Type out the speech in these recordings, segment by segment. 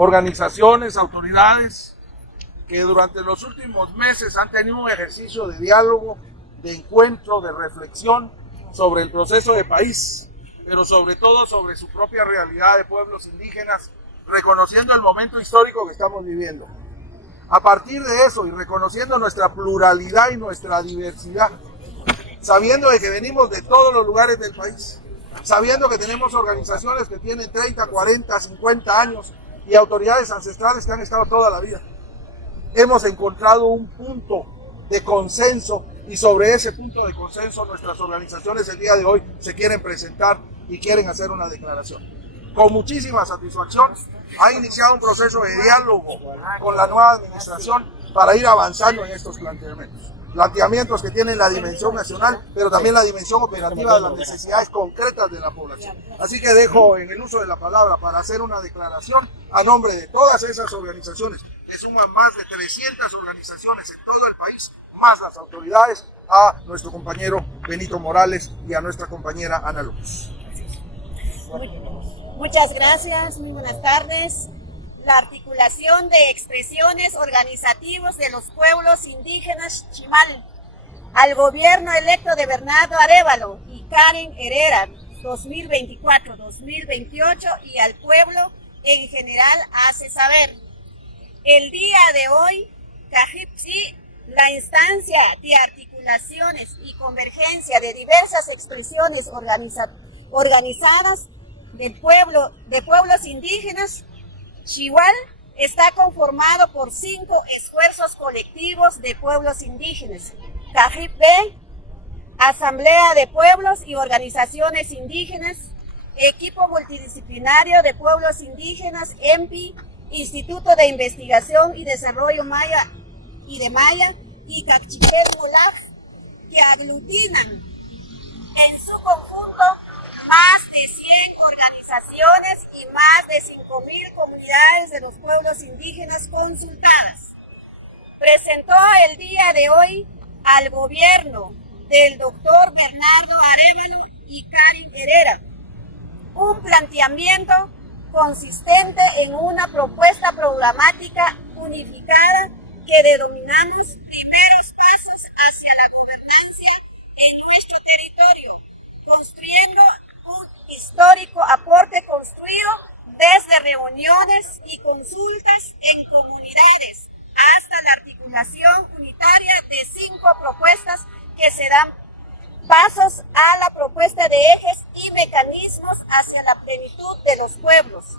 organizaciones, autoridades que durante los últimos meses han tenido un ejercicio de diálogo, de encuentro, de reflexión sobre el proceso de país, pero sobre todo sobre su propia realidad de pueblos indígenas, reconociendo el momento histórico que estamos viviendo. A partir de eso y reconociendo nuestra pluralidad y nuestra diversidad, sabiendo de que venimos de todos los lugares del país, sabiendo que tenemos organizaciones que tienen 30, 40, 50 años y autoridades ancestrales que han estado toda la vida, hemos encontrado un punto de consenso y sobre ese punto de consenso nuestras organizaciones el día de hoy se quieren presentar y quieren hacer una declaración. Con muchísima satisfacción ha iniciado un proceso de diálogo con la nueva administración para ir avanzando en estos planteamientos que tienen la dimensión nacional, pero también la dimensión operativa de las necesidades concretas de la población. Así que dejo en el uso de la palabra para hacer una declaración a nombre de todas esas organizaciones, que suman más de 300 organizaciones en todo el país, más las autoridades, a nuestro compañero Benito Morales y a nuestra compañera Ana López. Muchas gracias, muy buenas tardes. La articulación de expresiones organizativas de los pueblos indígenas Chimal al gobierno electo de Bernardo Arévalo y Karen Herrera 2024-2028 y al pueblo en general hace saber. El día de hoy, Cajipsi, la instancia de articulaciones y convergencia de diversas expresiones organizadas de pueblos indígenas, Chihual está conformado por 5 esfuerzos colectivos de pueblos indígenas: Cajip-B, Asamblea de Pueblos y Organizaciones Indígenas, Equipo Multidisciplinario de Pueblos Indígenas, EMPI, Instituto de Investigación y Desarrollo Maya y Cachiquel Molaj, que aglutinan en su conjunto más de 100 organizaciones y más de 5.000 comunidades de los pueblos indígenas consultadas. Presentó el día de hoy al gobierno del doctor Bernardo Arévalo y Karen Herrera un planteamiento consistente en una propuesta programática unificada que denominamos primeros pasos hacia la gobernancia en nuestro territorio, construyendo un histórico aporte construido desde reuniones y consultas en comunidades hasta la articulación unitaria de 5 propuestas que se dan pasos a la propuesta de ejes y mecanismos hacia la plenitud de los pueblos.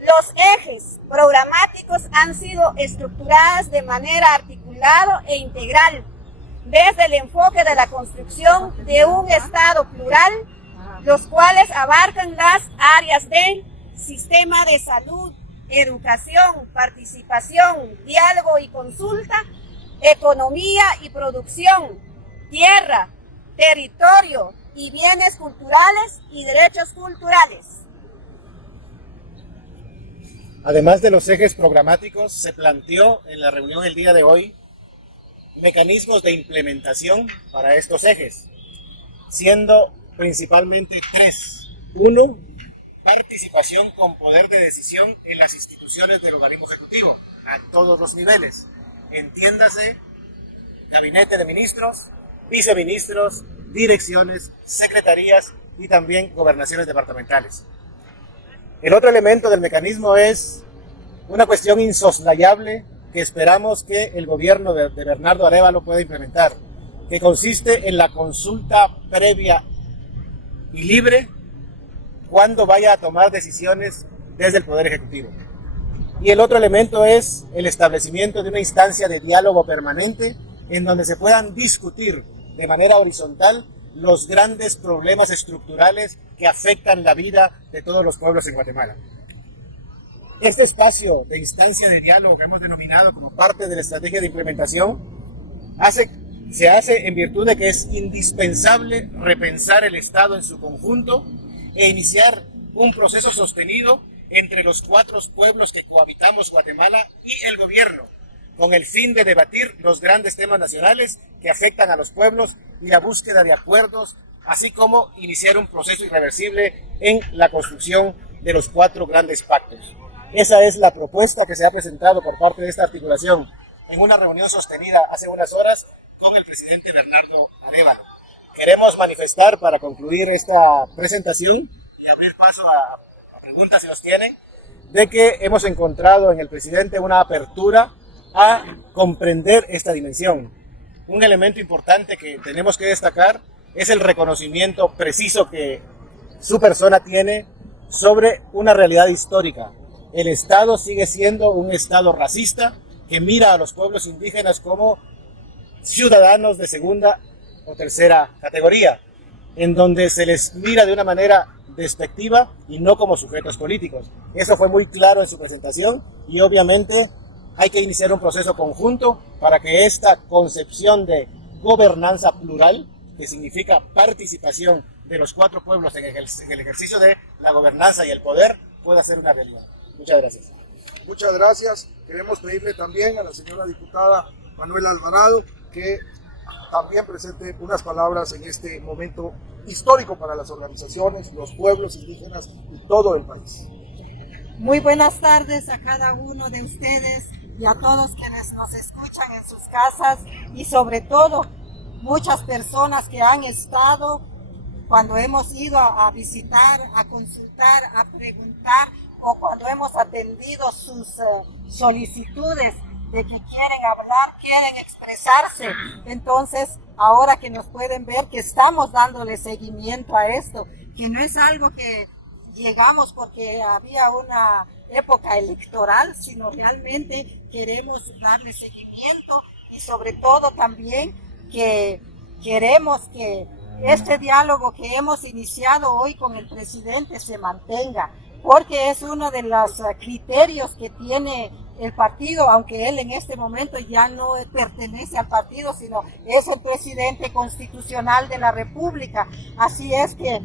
Los ejes programáticos han sido estructurados de manera articulada e integral, desde el enfoque de la construcción de un Estado plural, los cuales abarcan las áreas de sistema de salud, educación, participación, diálogo y consulta, economía y producción, tierra, territorio y bienes culturales y derechos culturales. Además de los ejes programáticos, se planteó en la reunión el día de hoy mecanismos de implementación para estos ejes, siendo principalmente 3. 1, participación con poder de decisión en las instituciones del organismo ejecutivo, a todos los niveles, entiéndase gabinete de ministros, viceministros, direcciones, secretarías y también gobernaciones departamentales. El otro elemento del mecanismo es una cuestión insoslayable que esperamos que el gobierno de Bernardo Arévalo pueda implementar, que consiste en la consulta previa y libre cuando vaya a tomar decisiones desde el Poder Ejecutivo. Y el otro elemento es el establecimiento de una instancia de diálogo permanente en donde se puedan discutir de manera horizontal los grandes problemas estructurales que afectan la vida de todos los pueblos en Guatemala. Este espacio de instancia de diálogo que hemos denominado como parte de la estrategia de implementación se hace en virtud de que es indispensable repensar el Estado en su conjunto e iniciar un proceso sostenido entre los 4 pueblos que cohabitamos Guatemala y el gobierno, con el fin de debatir los grandes temas nacionales que afectan a los pueblos y la búsqueda de acuerdos, así como iniciar un proceso irreversible en la construcción de los 4 grandes pactos. Esa es la propuesta que se ha presentado por parte de esta articulación en una reunión sostenida hace unas horas con el presidente Bernardo Arévalo. Queremos manifestar, para concluir esta presentación y abrir paso a preguntas si los tienen, de que hemos encontrado en el presidente una apertura a comprender esta dimensión. Un elemento importante que tenemos que destacar es el reconocimiento preciso que su persona tiene sobre una realidad histórica. El Estado sigue siendo un Estado racista que mira a los pueblos indígenas como ciudadanos de segunda o tercera categoría, en donde se les mira de una manera despectiva y no como sujetos políticos. Eso fue muy claro en su presentación y obviamente hay que iniciar un proceso conjunto para que esta concepción de gobernanza plural, que significa participación de los 4 pueblos en el ejercicio de la gobernanza y el poder, pueda ser una realidad. Muchas gracias. Muchas gracias. Queremos pedirle también a la señora diputada Manuela Alvarado que también presente unas palabras en este momento histórico para las organizaciones, los pueblos indígenas y todo el país. Muy buenas tardes a cada uno de ustedes y a todos quienes nos escuchan en sus casas y sobre todo muchas personas que han estado cuando hemos ido a visitar, a consultar, a preguntar o cuando hemos atendido sus solicitudes de que quieren hablar, quieren expresarse. Entonces, ahora que nos pueden ver que estamos dándole seguimiento a esto, que no es algo que llegamos porque había una época electoral, sino realmente queremos darle seguimiento y sobre todo también que queremos que este diálogo que hemos iniciado hoy con el presidente se mantenga, porque es uno de los criterios que tiene el partido, aunque él en este momento ya no pertenece al partido, sino es el presidente constitucional de la República. Así es que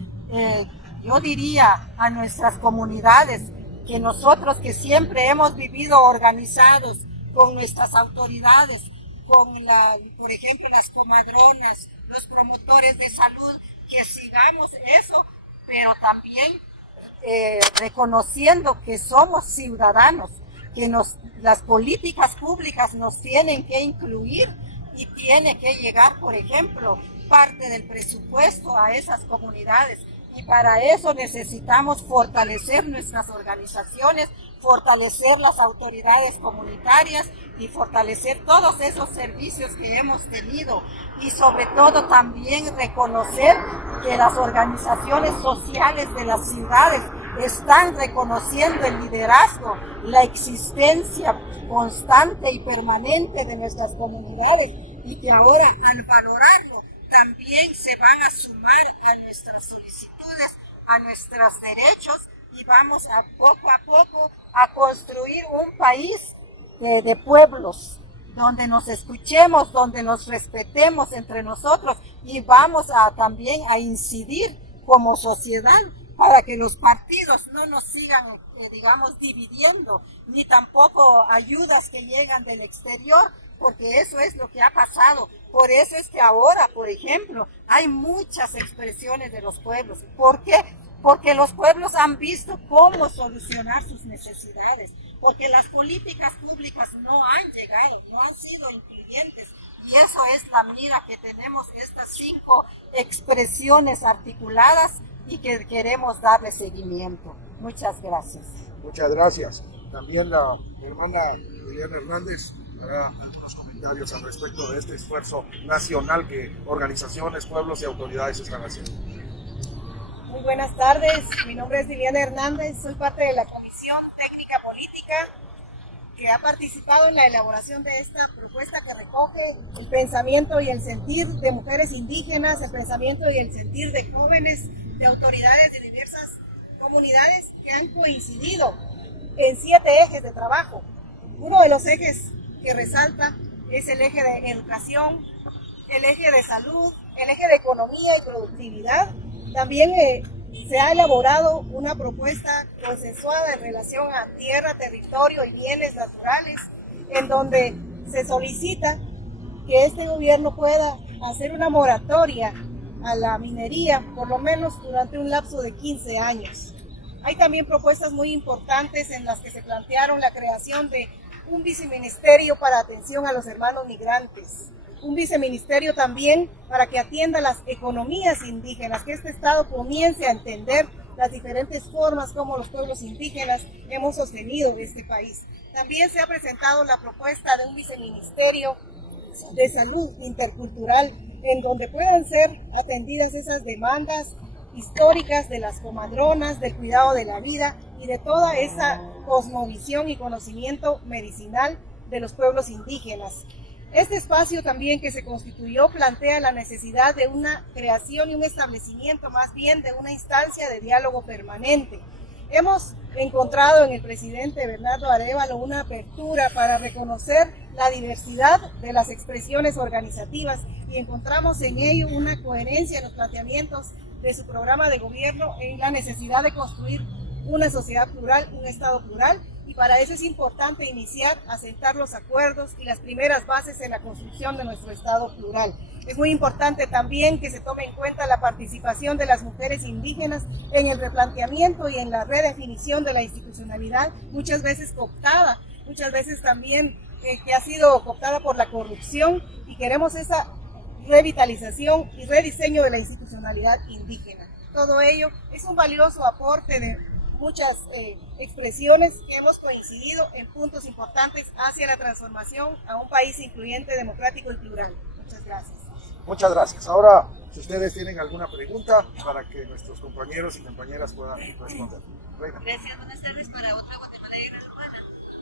yo diría a nuestras comunidades que nosotros que siempre hemos vivido organizados con nuestras autoridades, con por ejemplo las comadronas, los promotores de salud, que sigamos eso, pero también reconociendo que somos ciudadanos, que las políticas públicas nos tienen que incluir y tiene que llegar, por ejemplo, parte del presupuesto a esas comunidades. Y para eso necesitamos fortalecer nuestras organizaciones, fortalecer las autoridades comunitarias y fortalecer todos esos servicios que hemos tenido. Y sobre todo también reconocer que las organizaciones sociales de las ciudades están reconociendo el liderazgo, la existencia constante y permanente de nuestras comunidades y que ahora al valorarlo también se van a sumar a nuestras solicitudes, a nuestros derechos y vamos a poco a construir un país de pueblos donde nos escuchemos, donde nos respetemos entre nosotros y vamos también a incidir como sociedad para que los partidos no nos sigan, dividiendo, ni tampoco ayudas que llegan del exterior, porque eso es lo que ha pasado. Por eso es que ahora, por ejemplo, hay muchas expresiones de los pueblos. ¿Por qué? Porque los pueblos han visto cómo solucionar sus necesidades, porque las políticas públicas no han llegado, no han sido incluyentes. Y eso es la mira que tenemos, estas 5 expresiones articuladas y que queremos darle seguimiento. Muchas gracias. Muchas gracias. También la hermana Liliana Hernández hará algunos comentarios al respecto de este esfuerzo nacional que organizaciones, pueblos y autoridades están haciendo. Muy buenas tardes, mi nombre es Liliana Hernández, soy parte de la Comisión Técnica Política que ha participado en la elaboración de esta propuesta que recoge el pensamiento y el sentir de mujeres indígenas, el pensamiento y el sentir de jóvenes, de autoridades de diversas comunidades que han coincidido en 7 ejes de trabajo. Uno de los ejes que resalta es el eje de educación, el eje de salud, el eje de economía y productividad. También se ha elaborado una propuesta consensuada en relación a tierra, territorio y bienes naturales, en donde se solicita que este gobierno pueda hacer una moratoria a la minería, por lo menos durante un lapso de 15 años. Hay también propuestas muy importantes en las que se plantearon la creación de un viceministerio para atención a los hermanos migrantes, un viceministerio también para que atienda las economías indígenas, que este Estado comience a entender las diferentes formas como los pueblos indígenas hemos sostenido este país. También se ha presentado la propuesta de un viceministerio de salud intercultural en donde puedan ser atendidas esas demandas históricas de las comadronas, del cuidado de la vida y de toda esa cosmovisión y conocimiento medicinal de los pueblos indígenas. Este espacio también que se constituyó plantea la necesidad de una creación y un establecimiento más bien de una instancia de diálogo permanente. Hemos encontrado en el presidente Bernardo Arévalo una apertura para reconocer la diversidad de las expresiones organizativas y encontramos en ello una coherencia en los planteamientos de su programa de gobierno en la necesidad de construir una sociedad plural, un Estado plural, y para eso es importante iniciar a sentar los acuerdos y las primeras bases en la construcción de nuestro Estado plural. Es muy importante también que se tome en cuenta la participación de las mujeres indígenas en el replanteamiento y en la redefinición de la institucionalidad, muchas veces cooptada, muchas veces también que ha sido cooptada por la corrupción, y queremos esa revitalización y rediseño de la institucionalidad indígena. Todo ello es un valioso aporte de muchas expresiones que hemos coincidido en puntos importantes hacia la transformación a un país incluyente, democrático y plural. Muchas gracias. Muchas gracias. Ahora, si ustedes tienen alguna pregunta para que nuestros compañeros y compañeras puedan responder. Reina. Gracias, buenas tardes para otra Guatemala de Gran Urbana.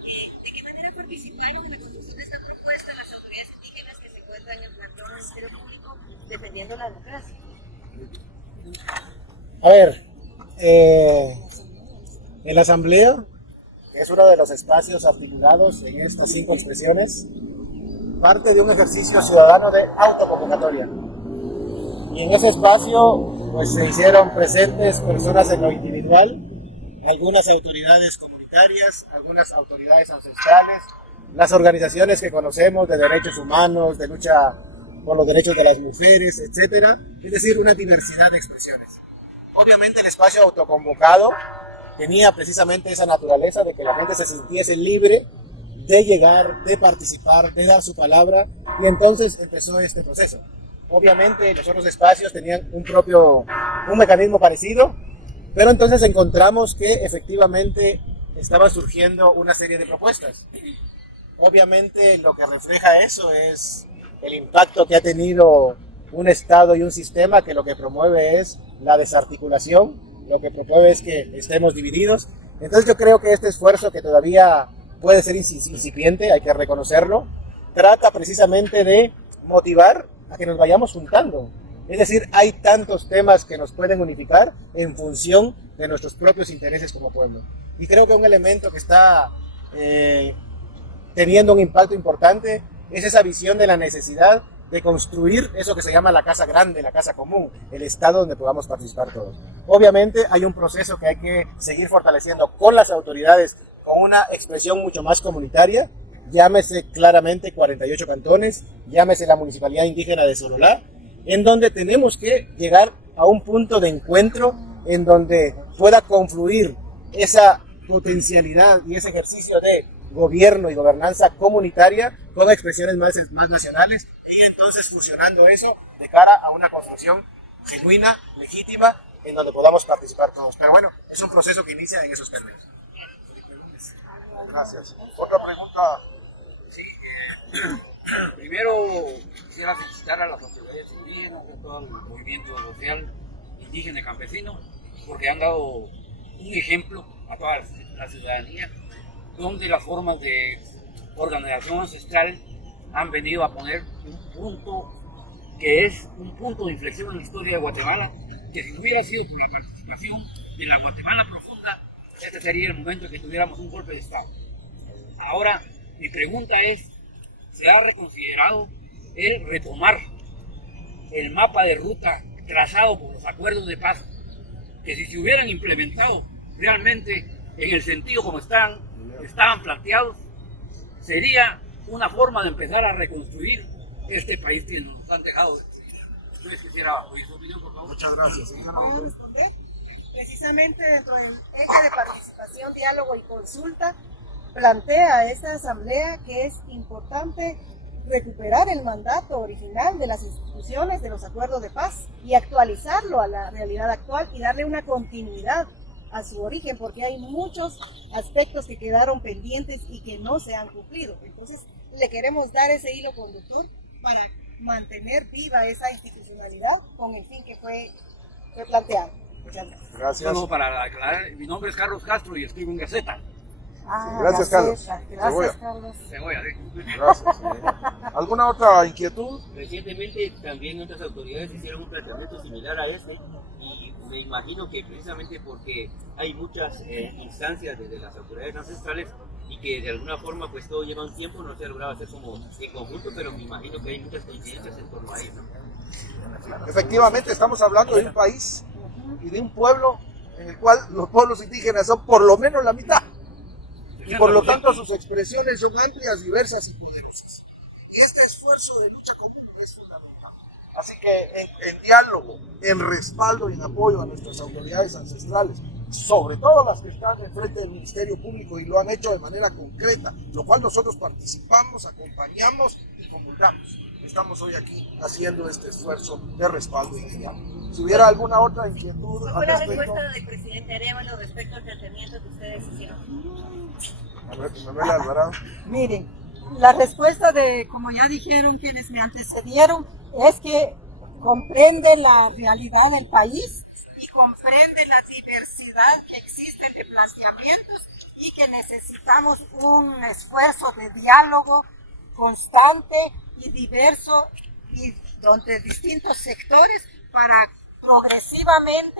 ¿De qué manera participaron en la construcción de esta propuesta las autoridades indígenas que se encuentran en el plantón del Ministerio Público defendiendo la democracia? A ver, en la Asamblea, que es uno de los espacios articulados en estas 5 expresiones, parte de un ejercicio ciudadano de autoconvocatoria. Y en ese espacio pues, se hicieron presentes personas en lo individual, algunas autoridades comunitarias, algunas autoridades ancestrales, las organizaciones que conocemos de derechos humanos, de lucha por los derechos de las mujeres, etc. Es decir, una diversidad de expresiones. Obviamente el espacio autoconvocado tenía precisamente esa naturaleza de que la gente se sintiese libre de llegar, de participar, de dar su palabra, y entonces empezó este proceso. Obviamente los otros espacios tenían un mecanismo parecido, pero entonces encontramos que efectivamente estaba surgiendo una serie de propuestas. Obviamente lo que refleja eso es el impacto que ha tenido un Estado y un sistema que lo que promueve es la desarticulación, lo que promueve es que estemos divididos. Entonces yo creo que este esfuerzo, que todavía puede ser incipiente, hay que reconocerlo, trata precisamente de motivar a que nos vayamos juntando. Es decir, hay tantos temas que nos pueden unificar en función de nuestros propios intereses como pueblo. Y creo que un elemento que está teniendo un impacto importante es esa visión de la necesidad de construir eso que se llama la casa grande, la casa común, el Estado donde podamos participar todos. Obviamente hay un proceso que hay que seguir fortaleciendo con las autoridades, con una expresión mucho más comunitaria, llámese claramente 48 cantones, llámese la Municipalidad Indígena de Sololá, en donde tenemos que llegar a un punto de encuentro en donde pueda confluir esa potencialidad y ese ejercicio de gobierno y gobernanza comunitaria con expresiones más nacionales, y entonces fusionando eso de cara a una construcción genuina, legítima, en donde podamos participar todos. Pero bueno, es un proceso que inicia en esos términos. Gracias. Otra pregunta. Sí, primero quisiera felicitar a las autoridades indígenas, a todo el movimiento social indígena y campesino, porque han dado un ejemplo a toda la ciudadanía, donde las formas de organización ancestral han venido a poner un punto que es un punto de inflexión en la historia de Guatemala, que si no hubiera sido por la participación de la Guatemala profunda, este sería el momento en que tuviéramos un golpe de Estado. Ahora, mi pregunta es, ¿se ha reconsiderado el retomar el mapa de ruta trazado por los acuerdos de paz, que si se hubieran implementado realmente en el sentido como estaban planteados, sería una forma de empezar a reconstruir este país que nos han dejado destruir? Entonces quisiera oír su opinión, por favor. Muchas gracias. ¿Puedo responder? Precisamente dentro del eje de participación, diálogo y consulta, plantea esta asamblea que es importante recuperar el mandato original de las instituciones de los acuerdos de paz y actualizarlo a la realidad actual y darle una continuidad a su origen, porque hay muchos aspectos que quedaron pendientes y que no se han cumplido. Entonces, le queremos dar ese hilo conductor para mantener viva esa institucionalidad con el fin que fue planteado. Muchas gracias. Gracias. Solo para aclarar, mi nombre es Carlos Castro y escribo en Gaceta. Gracias, Carlos. Gracias, Carlos. Cebolla, ¿sí? Gracias. ¿Alguna otra inquietud? Recientemente también otras autoridades hicieron un planteamiento similar a este y me imagino que precisamente porque hay muchas instancias desde las autoridades ancestrales y que de alguna forma pues todo lleva un tiempo, no se ha logrado hacer como en conjunto, pero me imagino que hay muchas coincidencias en torno a eso. Efectivamente, estamos hablando de un país y de un pueblo en el cual los pueblos indígenas son por lo menos la mitad. Y por lo tanto sus expresiones son amplias, diversas y poderosas. Y este esfuerzo de lucha común es fundamental. Así que en diálogo, en respaldo y en apoyo a nuestras autoridades ancestrales, sobre todo las que están en frente del Ministerio Público y lo han hecho de manera concreta, lo cual nosotros participamos, acompañamos y comulgamos. Estamos hoy aquí haciendo este esfuerzo de respaldo y de diálogo. Si hubiera alguna otra inquietud ¿Cuál fue la respuesta del presidente Arévalo respecto al tratamiento que ustedes hicieron? Manuela Alvarado. Miren, la respuesta de, como ya dijeron quienes me antecedieron, es que comprende la realidad del país y comprende la diversidad que existe de planteamientos y que necesitamos un esfuerzo de diálogo constante y diverso y donde distintos sectores para progresivamente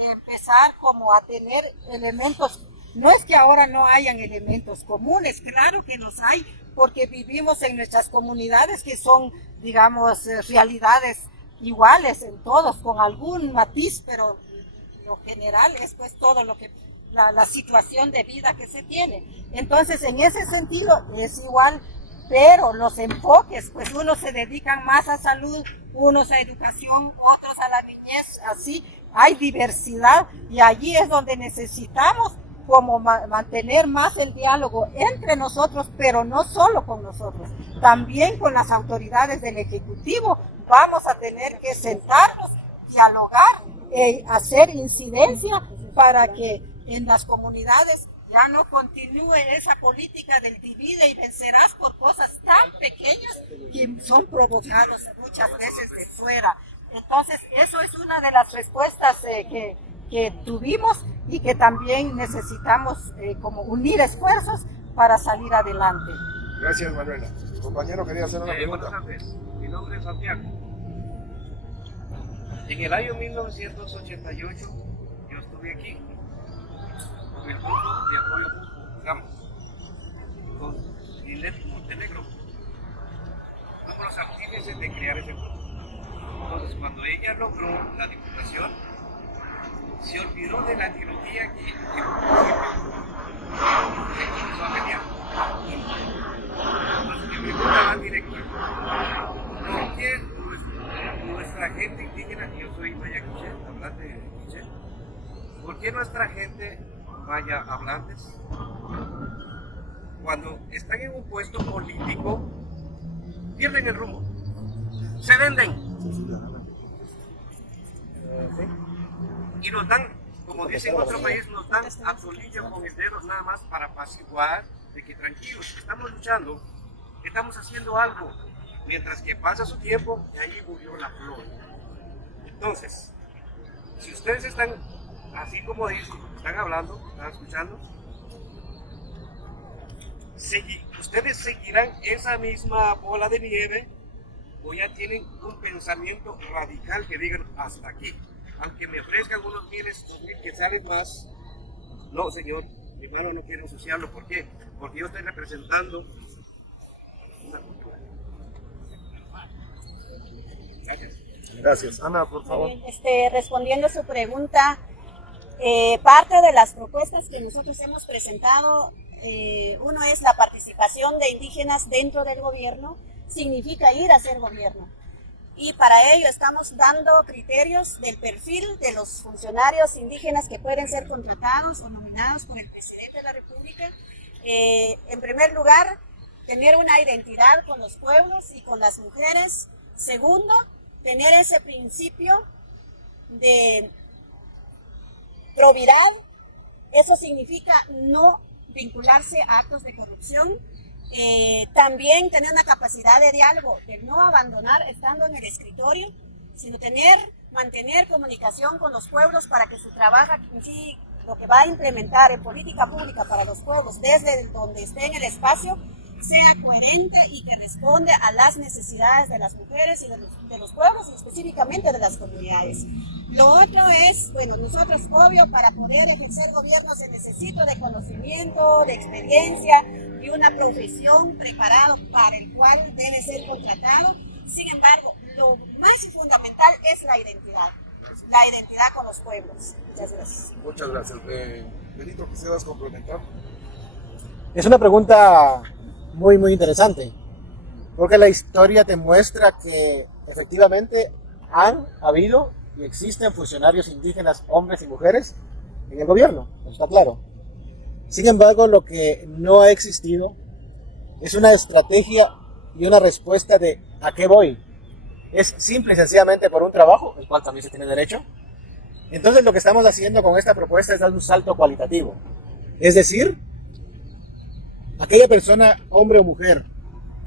empezar como a tener elementos. No es que ahora no hayan elementos comunes, claro que los hay, porque vivimos en nuestras comunidades que son, digamos, realidades iguales en todos, con algún matiz, pero lo general es pues todo lo que la situación de vida que se tiene. Entonces, en ese sentido es igual, pero los enfoques, pues unos se dedican más a salud, unos a educación, otros a la niñez, así hay diversidad y allí es donde necesitamos como mantener más el diálogo entre nosotros, pero no solo con nosotros, también con las autoridades del Ejecutivo. Vamos a tener que sentarnos, dialogar, hacer incidencia para que en las comunidades ya no continúe esa política del divide y vencerás por cosas tan pequeñas que son provocadas muchas veces de fuera. Entonces, eso es una de las respuestas que tuvimos y que también necesitamos como unir esfuerzos para salir adelante. Gracias, Manuela. Mi compañero quería hacer una pregunta. Buenas tardes, mi nombre es Santiago. En el año 1988 yo estuve aquí con el grupo de apoyo, digamos, con Linet Montenegro. Fuimos los artífices de crear ese grupo. Entonces, cuando ella logró la diputación, se olvidó de la ideología que comenzó a pelear. Entonces, mi pregunta va directa. ¿Por qué nuestra gente indígena, y yo soy maya quiché, hablante de quiché, por qué nuestra gente maya hablantes, cuando están en un puesto político, pierden el rumbo, se venden? Y nos dan, como dicen en otro país, nos dan a solillo con el dedo nada más para apaciguar de que tranquilos, estamos luchando, estamos haciendo algo, mientras que pasa su tiempo y ahí murió la flor. Entonces, si ustedes están, así como dicen, están hablando, están escuchando, ustedes seguirán esa misma bola de nieve o ya tienen un pensamiento radical que digan hasta aquí. Aunque me ofrezcan unos miles, 2,000 quetzales más, no, señor, mi hermano no quiere asociarlo. ¿Por qué? Porque yo estoy representando una cultura. Gracias. Gracias. Ana, por favor. Respondiendo a su pregunta, parte de las propuestas que nosotros hemos presentado, uno es la participación de indígenas dentro del gobierno, significa ir a hacer gobierno. y para ello estamos dando criterios del perfil de los funcionarios indígenas que pueden ser contratados o nominados por el presidente de la República. En primer lugar, tener una identidad con los pueblos y con las mujeres. Segundo, tener ese principio de probidad. Eso significa no vincularse a actos de corrupción. También tener una capacidad de diálogo, de no abandonar estando en el escritorio, sino mantener comunicación con los pueblos para que su trabajo, sí, lo que va a implementar en política pública para los pueblos, desde donde esté en el espacio, sea coherente y que responda a las necesidades de las mujeres y de los pueblos y específicamente de las comunidades. Lo otro es, bueno, nosotros, obvio, para poder ejercer gobierno se necesita de conocimiento, de experiencia y una profesión preparada para el cual debe ser contratado. Sin embargo, lo más fundamental es la identidad con los pueblos. Muchas gracias. Muchas gracias. Benito, ¿quisieras complementar? Es una pregunta muy, muy interesante, porque la historia te muestra que efectivamente han habido y existen funcionarios indígenas, hombres y mujeres, en el gobierno, está claro. Sin embargo, lo que no ha existido es una estrategia y una respuesta de ¿a qué voy? Es simple y sencillamente por un trabajo, el cual también se tiene derecho. Entonces lo que estamos haciendo con esta propuesta es dar un salto cualitativo. Es decir, aquella persona, hombre o mujer,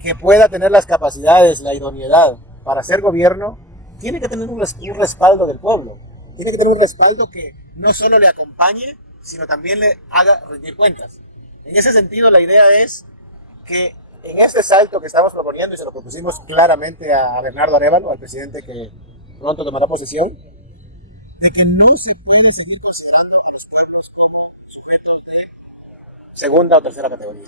que pueda tener las capacidades, la idoneidad para hacer gobierno, tiene que tener un respaldo del pueblo. Tiene que tener un respaldo que no solo le acompañe, sino también le haga rendir cuentas. En ese sentido, la idea es que en este salto que estamos proponiendo, y se lo propusimos claramente a Bernardo Arévalo, al presidente que pronto tomará posesión, de que no se puede seguir considerando a los pueblos como sujetos de segunda o tercera categoría.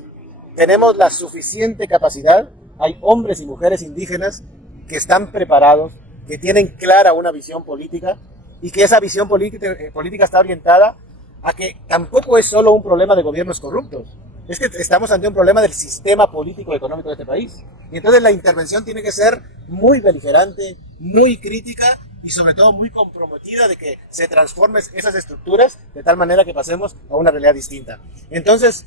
Tenemos la suficiente capacidad, hay hombres y mujeres indígenas que están preparados, que tienen clara una visión política y que esa visión política está orientada a que tampoco es solo un problema de gobiernos corruptos, es que estamos ante un problema del sistema político y económico de este país. Y entonces la intervención tiene que ser muy beligerante, muy crítica y sobre todo muy comprometida de que se transformen esas estructuras de tal manera que pasemos a una realidad distinta. Entonces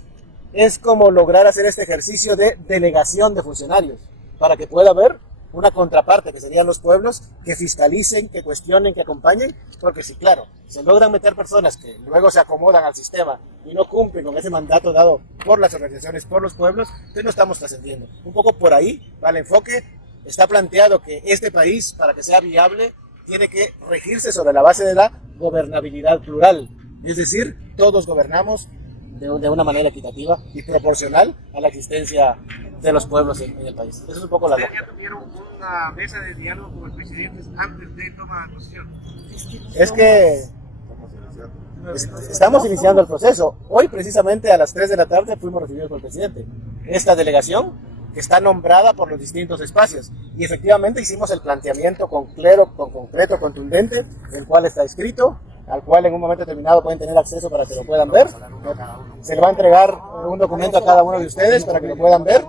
es como lograr hacer este ejercicio de delegación de funcionarios para que pueda haber una contraparte que serían los pueblos que fiscalicen, que cuestionen, que acompañen, porque si claro, se logran meter personas que luego se acomodan al sistema y no cumplen con ese mandato dado por las organizaciones, por los pueblos, entonces no estamos trascendiendo. Un poco por ahí va el enfoque. Está planteado que este país, para que sea viable, tiene que regirse sobre la base de la gobernabilidad plural, es decir, todos gobernamos de una manera equitativa y proporcional a la existencia de los pueblos en el país. Eso es un poco la lógica. ¿Ustedes ya tuvieron una mesa de diálogo con el presidente antes de tomar la posición? Es que estamos iniciando el proceso. Hoy precisamente a las 3 de la tarde fuimos recibidos por el presidente. Esta delegación que está nombrada por los distintos espacios. Y efectivamente hicimos el planteamiento concreto, contundente, el cual está escrito, al cual en un momento determinado pueden tener acceso para que lo puedan ver. Se le va a entregar un documento a cada uno de ustedes para que lo puedan ver.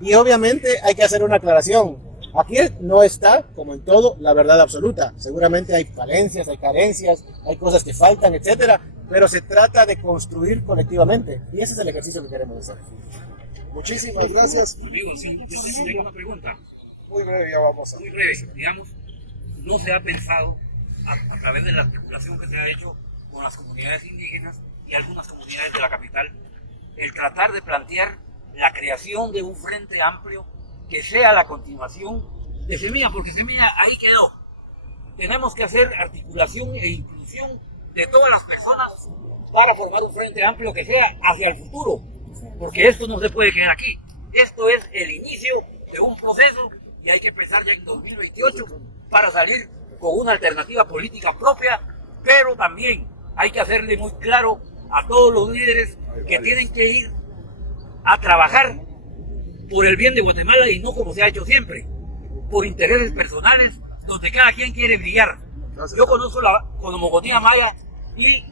Y obviamente hay que hacer una aclaración. Aquí no está, como en todo, la verdad absoluta. Seguramente hay falencias, hay carencias, hay cosas que faltan, etcétera, pero se trata de construir colectivamente. Y ese es el ejercicio que queremos hacer. Muchísimas gracias. Amigos, yo tengo una pregunta. Muy breve, ya vamos a... Muy breve, digamos, no se ha pensado a través de la articulación que se ha hecho con las comunidades indígenas y algunas comunidades de la capital, el tratar de plantear la creación de un frente amplio que sea la continuación de Semilla, porque Semilla ahí quedó. Tenemos que hacer articulación e inclusión de todas las personas para formar un frente amplio que sea hacia el futuro, porque esto no se puede quedar aquí. Esto es el inicio de un proceso y hay que pensar ya en 2028 para salir con una alternativa política propia, pero también hay que hacerle muy claro a todos los líderes que tienen que ir a trabajar por el bien de Guatemala y no como se ha hecho siempre, por intereses personales, donde cada quien quiere brillar. Yo conozco la Mogotina Maya y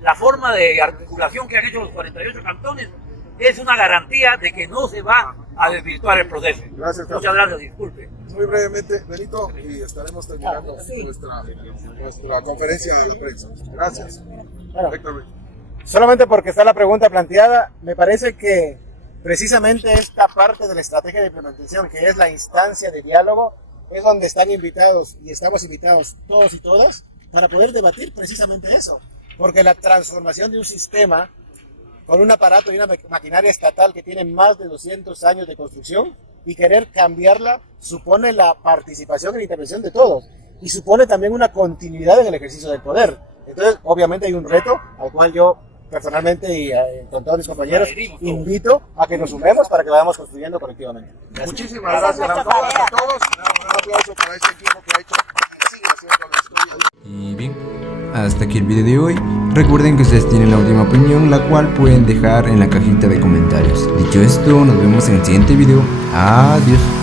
la forma de articulación que han hecho los 48 cantones es una garantía de que no se va a desvirtuar el proceso. Gracias, Muchas gracias, disculpe. Muy brevemente, Benito, y estaremos terminando nuestra conferencia de la prensa. Gracias. Perfectamente. Solamente porque está la pregunta planteada, me parece que precisamente esta parte de la estrategia de implementación, que es la instancia de diálogo, es donde están invitados y estamos invitados todos y todas para poder debatir precisamente eso. Porque la transformación de un sistema con un aparato y una maquinaria estatal que tiene más de 200 años de construcción y querer cambiarla supone la participación y la intervención de todos y supone también una continuidad en el ejercicio del poder. Entonces, obviamente hay un reto al cual yo personalmente y con todos mis compañeros invito a que nos sumemos para que vayamos construyendo colectivamente. Gracias. Muchísimas gracias a todas y a todos. Un aplauso para este equipo que ha hecho y sigue haciendo la historia. Y bien, hasta aquí el video de hoy. Recuerden que ustedes tienen la última opinión, la cual pueden dejar en la cajita de comentarios. Dicho esto, nos vemos en el siguiente video. Adiós.